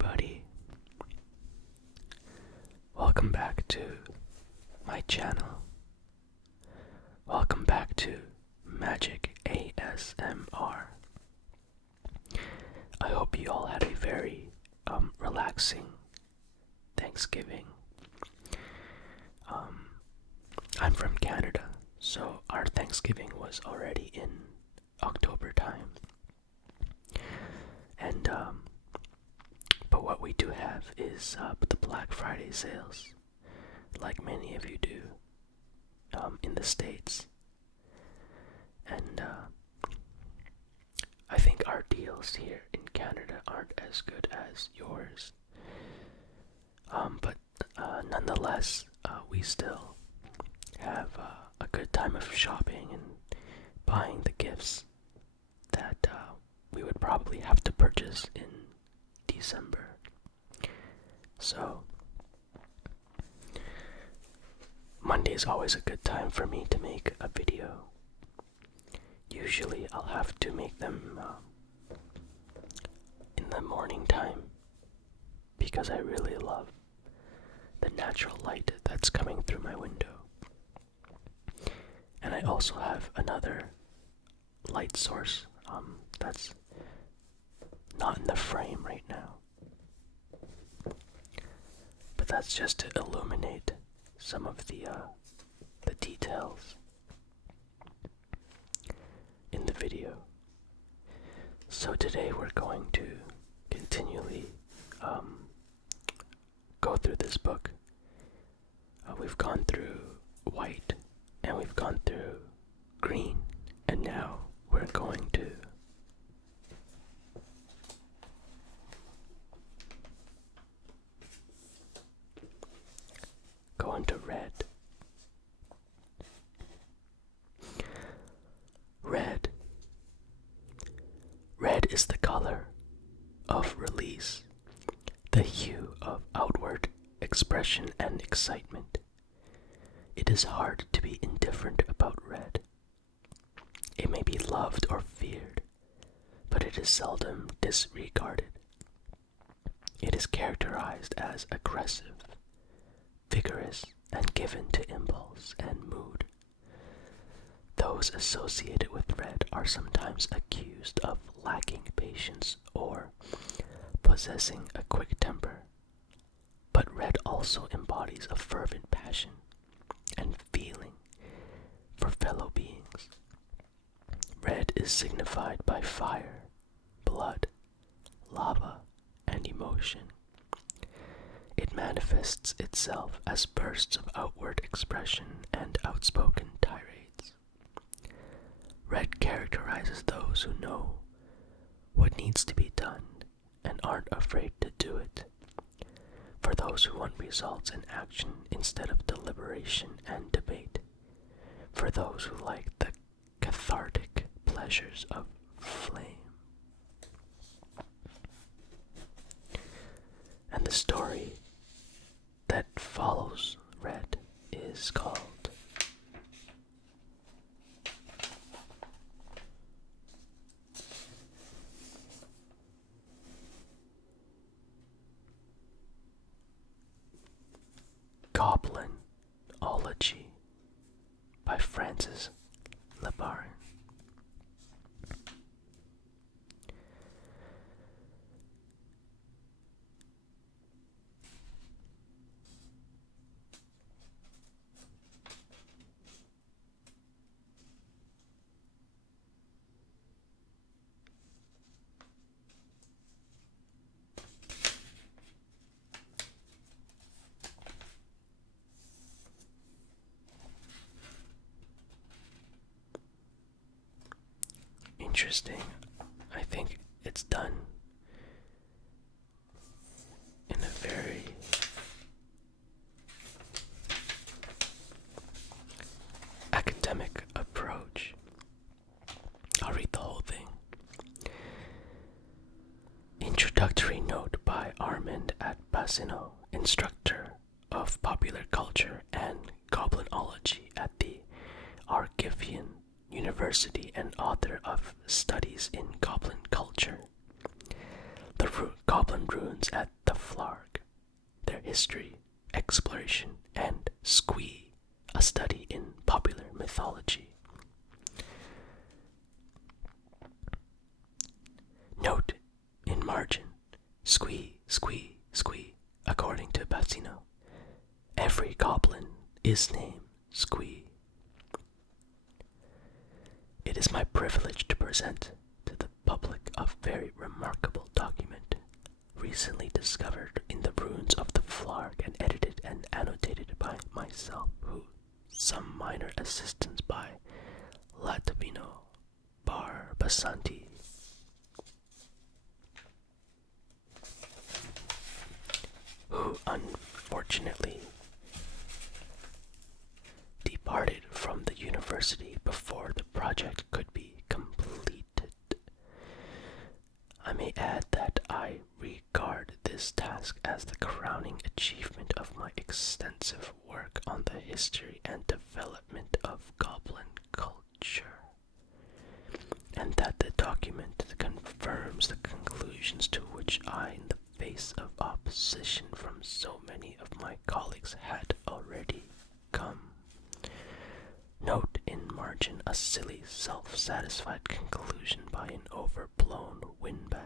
everybody. Welcome back to my channel. Welcome back to Magic ASMR. I hope you all had a very relaxing Thanksgiving. I'm from Canada, so our Thanksgiving was already in October time. And but what we do have is the Black Friday sales, like many of you do in the States. And I think our deals here in Canada aren't as good as yours. But nonetheless, we still have a good time of shopping and buying the gifts that we would probably have to purchase in December. So Monday is always a good time for me to make a video. Usually I'll have to make them in the morning time because I really love the natural light that's coming through my window. And I also have another light source that's not in the frame right now. But that's just to illuminate some of the details in the video. So today we're going to continually go through this book. We've gone through white and we've gone through green, and now we're going to go into red. Red is the color of release, the hue of outward expression and excitement. It is hard to be indifferent about red. It may be loved or feared, but it is seldom disregarded. It is characterized as aggressive, vigorous, and given to impulse and mood. Those associated with red are sometimes accused of lacking patience or possessing a quick temper. But red also embodies a fervent passion and feeling for fellow beings. Red is signified by fire, blood, lava, and emotion. It manifests itself as bursts of outward expression and outspoken tirades. Red characterizes those who know what needs to be done and aren't afraid to do it. For those who want results in action instead of deliberation and debate. For those who like the cathartic pleasures of flame. And the story that follows red is called Goblinology by Francis LeBaron. Interesting. I think it's done in a very academic approach. I'll read the whole thing. Introductory note by Armand at Basino, instructor of popular culture and Goblinology at the Archaeological University and author of Studies in Goblin Culture. The root Goblin ruins at the Flarg, their history, exploration, and Squee, a study in popular mythology. Note in margin, Squee, Squee, Squee, according to Bassino. Every goblin is named Squee. It is my privilege to present to the public a very remarkable document recently discovered in the ruins of the Flarg and edited and annotated by myself, who some minor assistance by Latvino Barbasanti. Who unfortunately departed from the university before the project could be completed. I may add that I regard this task as the crowning achievement of my extensive work on the history and development of Goblin culture, and that the document confirms the conclusions to which I, in the face of opposition from so many of my colleagues, had already come. Note in margin a silly, self-satisfied conclusion by an overblown windbag.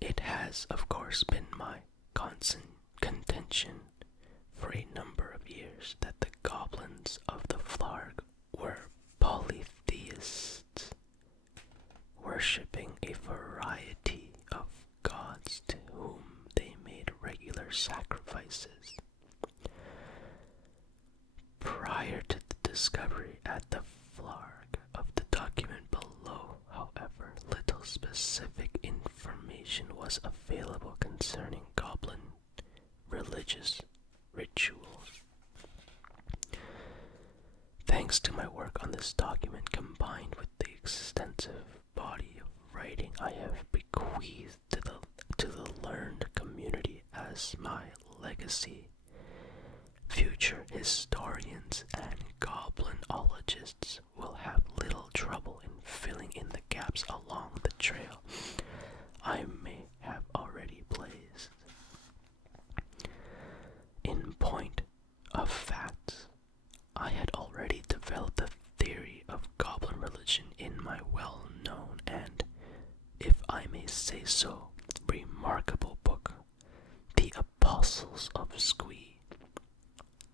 It has, of course, been my constant contention for a number of years that the goblins of the Flarg were polytheists, worshipping a variety of gods to whom they made regular sacrifices. Prior to the discovery at the Flarg of the document below, however, little specific information was available concerning goblin religious rituals. Thanks to my work on this document, combined with the extensive body of writing I have bequeathed to the learned community as my legacy, future historians and goblinologists will have little trouble in filling in the gaps along the trail I may have already blazed. In point of fact, I had already developed the theory of goblin religion in my well-known and, if I may say so, remarkable book, The Apostles of Squee,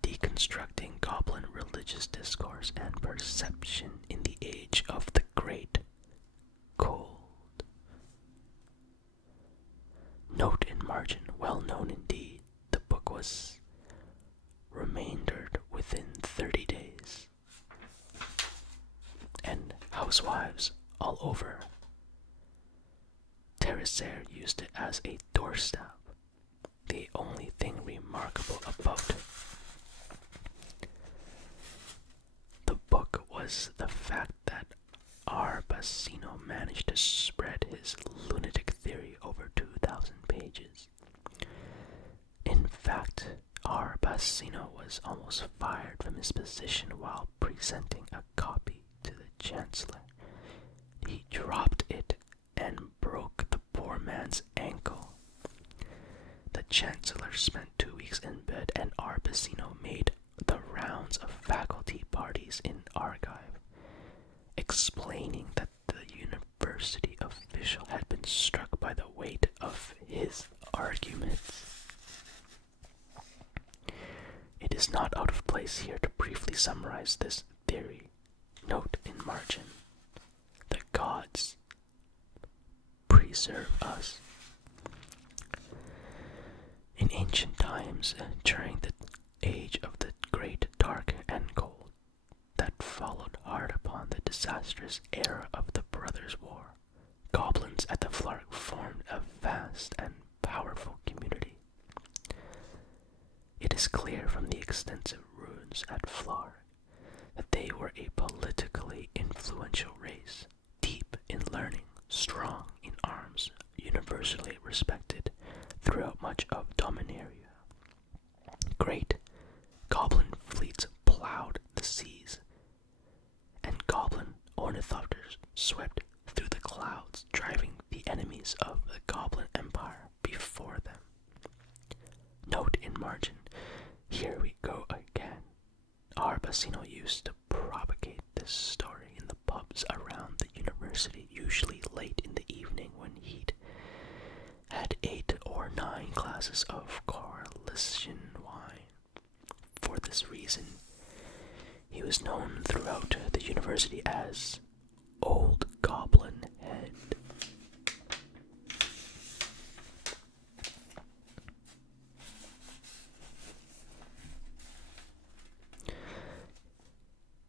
Deconstructing Goblin Religious Discourse and Perception in the Age of the Great Cold. Note in margin, well known indeed, the book was remaindered within 30 days, and housewives all over Terracer used it as a doorstep. The only thing remarkable about the book was the fact that R. Bassino managed to spread his lunatic theory over 2,000 pages. In fact, R. Bassino was almost fired from his position while presenting a copy to the Chancellor. He dropped it and broke the poor man's ankle. The Chancellor spent 2 weeks in bed, and R. Bassino made the rounds of faculty parties in Archive, explaining that the university official had been struck by the weight of his arguments. It is not out of place here to briefly summarize this theory. Note in margin, the gods preserve us. In ancient times, during the age of the great dark and cold that followed hard upon the disastrous era of the Brothers' War, goblins at the Flarg formed a vast and powerful community. It is clear from the extensive ruins at Flarg that they were a politically influential race, deep in learning, strong in arms, universally respected throughout much of Dominaria. Great goblin fleets plowed the seas, and goblin ornithopters swept through the clouds, driving the enemies of the Goblin Empire before them. Note in margin, here we go again. Arbacino used to propagate this story in the pubs around the university, usually late in the evening when he'd had 8 or 9 glasses of coalition wine. For this reason, he was known throughout the university as Old Goblin Head.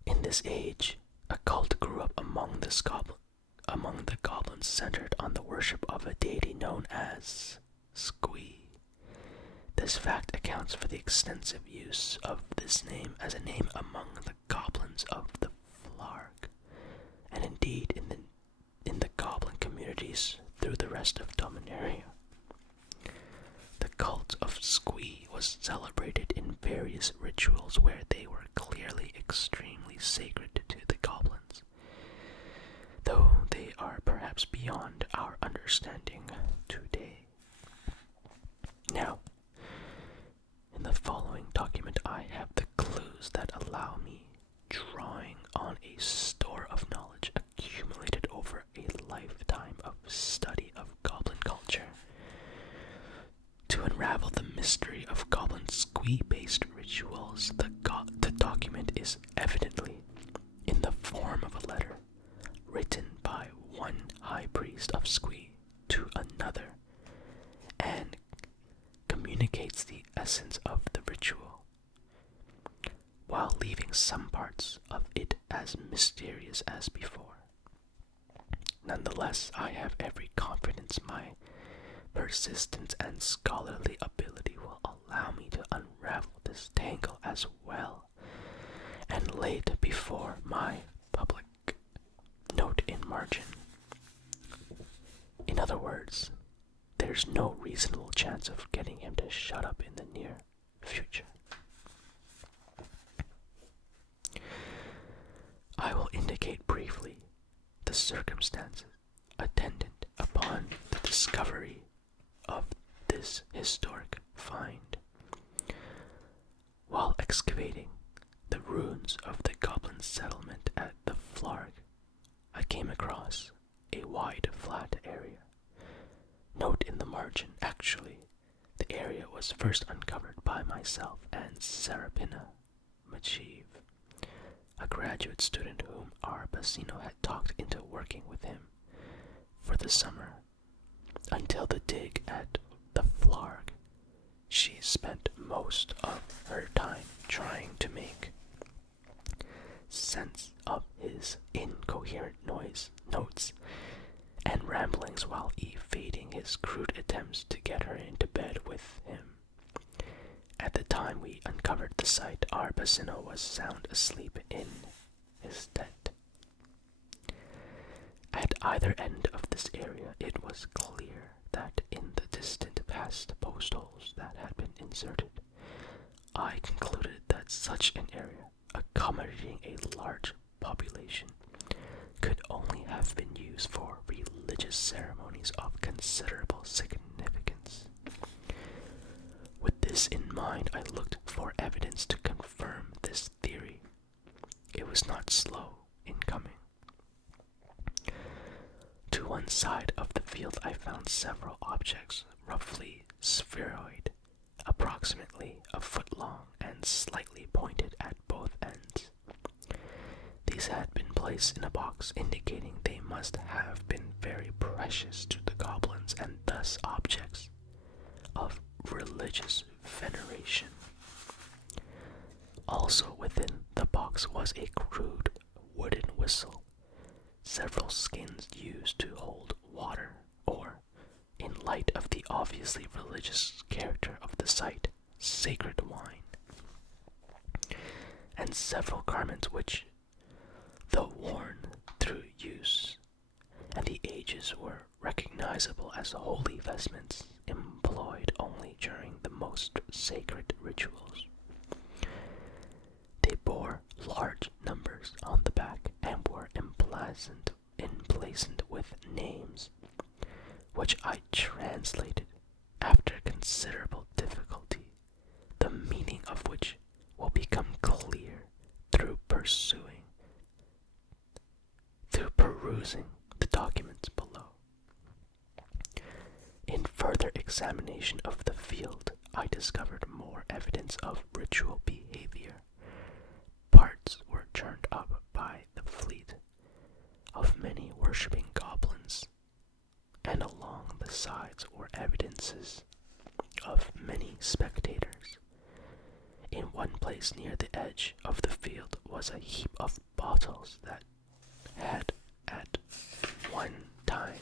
In this age, a cult grew up among the goblins centered on the worship of a deity known as Squee. This fact accounts for the extensive use of this name as a name among the goblins of the Flarg, and indeed in the goblin communities through the rest of Dominaria. The cult of Squee was celebrated in various rituals where they were clearly extremely sacred to the goblins, though they are perhaps beyond our understanding today. Now, in the following document, I have the clues that allow me, drawing on a store of knowledge accumulated over a lifetime of study of goblin culture, to unravel the mystery of goblin Squee-based rituals. The document is evidently in the form of a letter written by one high priest of Squee to another, and communicates the essence of the ritual, while leaving some parts of it as mysterious as before. Nonetheless, I have every confidence my persistence and scholarly ability will allow me to unravel this tangle as well, and lay it before my public. Note in margin. In other words, there's no reasonable chance of getting him to shut up in the near future. I will indicate briefly the circumstances attendant upon the discovery of this historic find. While excavating the ruins of the goblin settlement at the Flarg, I came across a wide flat area. Note in the margin, actually, the area was first uncovered by myself and Sarapina Machiv, a graduate student whom Arbacino had talked into working with him for the summer. Until the dig at the Flarg, she spent most of her time trying to make sense of his incoherent notes and ramblings while evading his crude attempts to get her into bed with him. At the time we uncovered the site, Arbacino was sound asleep in his tent. At either end of this area, it was clear that in the distant past post holes that had been inserted, I concluded that such an area, accommodating a large population, could only have been used for religious ceremonies of considerable significance. With this in mind, I looked for evidence to confirm this theory. It was not slow in coming. To one side of the field I found several objects, roughly spheroid, approximately a foot long and slightly pointed at both ends. These had been placed in a box, indicating they must have been very precious to the goblins and thus objects of religious veneration. Also within the box was a crude wooden whistle, several skins used to hold water, or, in light of the obviously religious character of the site, sacred wine, and several garments which, though worn through use and the ages, were recognizable as holy vestments employed only during the most sacred rituals. They bore large numbers on the back and were emblazoned with names, which I translated after considerable difficulty, the meaning of which will become clear through perusing the documents below. In further examination of the field, I discovered more evidence of ritual behavior. Parts were turned up by the fleet of many worshipping goblins, and along the sides were evidences of many spectators. In one place near the edge of the field was a heap of bottles that had at one time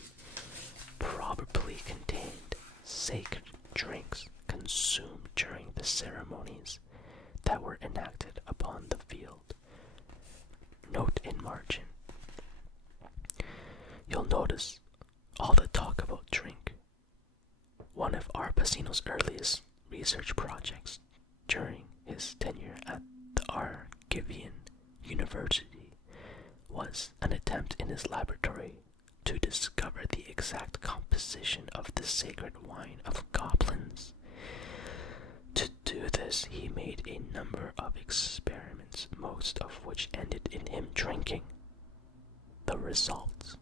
probably contained sacred drinks consumed during the ceremonies that were enacted upon the field. Note in margin. You'll notice all the talk about drink. One of Arpacino's earliest research projects during his tenure at the Archaeological University was an attempt in his laboratory to discover the exact composition of the sacred wine of goblins. To do this, he made a number of experiments, most of which ended in him drinking. The results.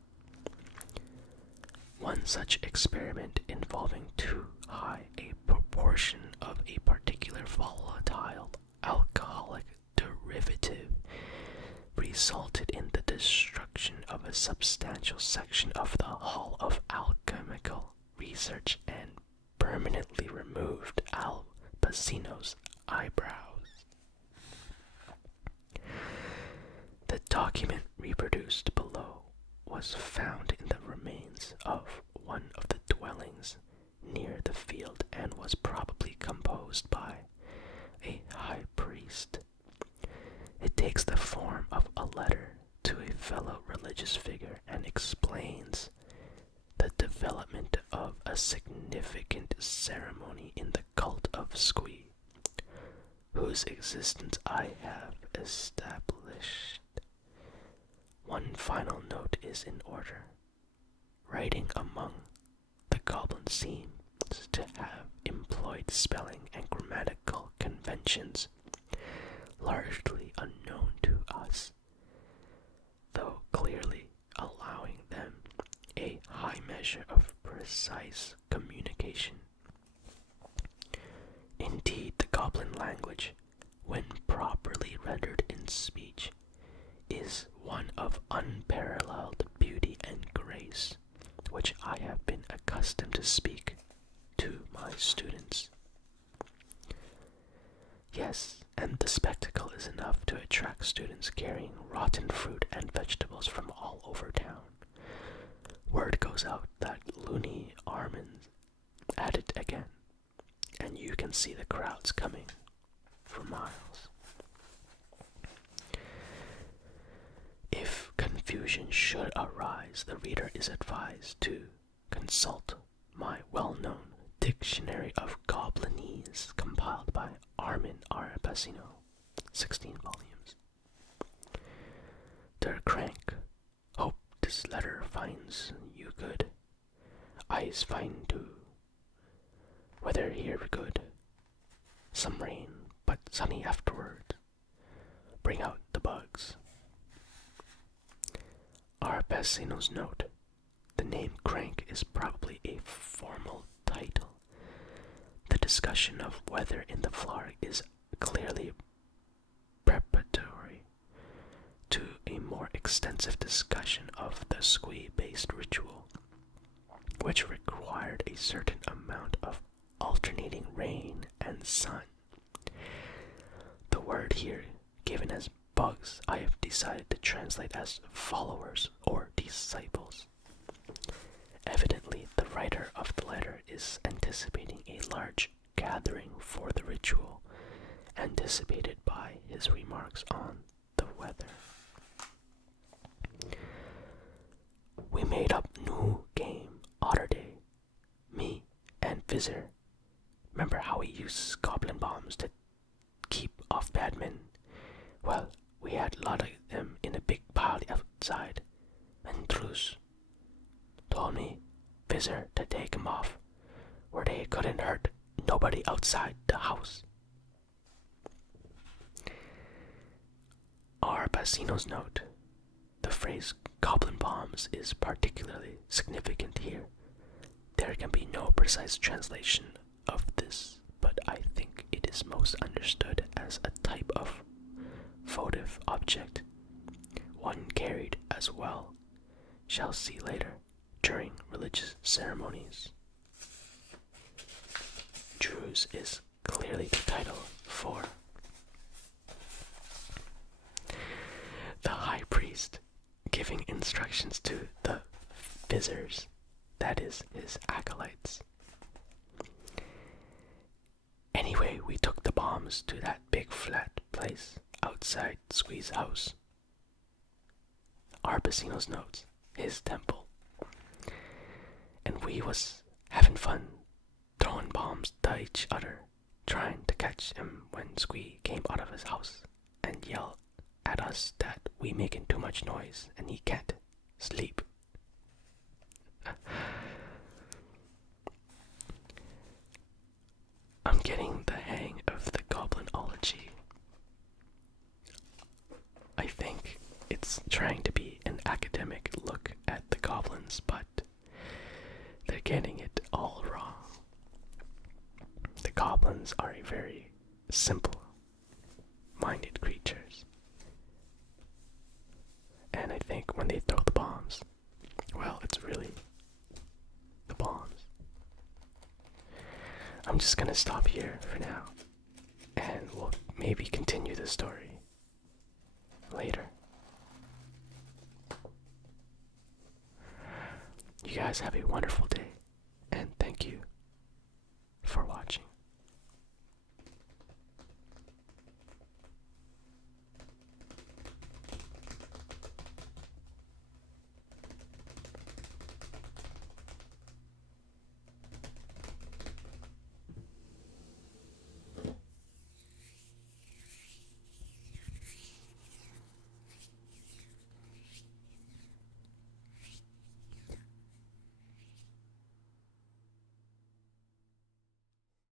One such experiment involving too high a proportion of a particular volatile alcoholic derivative resulted in the destruction of a substantial section of the Hall of Alchemical Research and permanently removed Al Pacino's eyebrows. The document reproduced below was found in the remains of one of the dwellings near the field and was probably composed by a high priest. It takes the form of a letter to a fellow religious figure and explains the development of a significant ceremony in the cult of Squee, whose existence I have established. One final note is in order. Writing among the goblins seems to have employed spelling and grammatical conventions largely unknown to us, though clearly allowing them a high measure of precise communication. Indeed, the goblin language, when properly rendered in speech, is one of unparalleled beauty and grace, which I have been accustomed to speak to my students. Yes, and the spectacle is enough to attract students carrying rotten fruit and vegetables from all over town. Word goes out that Looney Armin's at it again, and you can see the crowds coming for miles. If confusion should arise, the reader is advised to consult my well-known Dictionary of Goblinese, compiled by Armin R. Pacino, 16 volumes. Der Crank. Hope this letter finds you good. Eyes find too. Weather here good. Some rain, but sunny afterward. Bring out the bugs. R. Pacino's note. The name Crank is probably a formal title. The discussion of weather in the floor is clearly preparatory to a more extensive discussion of the Squee-based ritual, which required a certain amount of alternating rain and sun. The word here, given as bugs, I have decided to translate as followers or disciples. Evidently, the writer of the letter is anticipating a large gathering for the ritual, anticipated by his remarks on the weather. We made up new game, Otter Day, me and Fizzer. Remember how we used goblin bombs to keep off bad men? Well, we had a lot of them in a big pile outside. intrus told me, visitor, to take him off, where they couldn't hurt nobody outside the house. Our Bassino's note. The phrase goblin bombs is particularly significant here. There can be no precise translation of this, but I think it is most understood as a type of votive object, one carried as well, shall see later, during religious ceremonies. Druze is clearly the title for the high priest giving instructions to the visitors, that is, his acolytes. Anyway, we took the bombs to that big flat place outside Squee's house. Our Bassino's notes, his temple. And we was having fun throwing bombs to each other, trying to catch him when Squee came out of his house and yelled at us that we making too much noise and he can't sleep. I'm getting the hang of the Goblinology. I think it's trying to be an academic look at the goblins, but they're getting it all wrong. The goblins are a very simple-minded creatures. And I think when they throw the bombs, well, it's really the bombs. I'm just gonna stop here for now, and we'll maybe continue the story later. You guys have a wonderful day, and thank you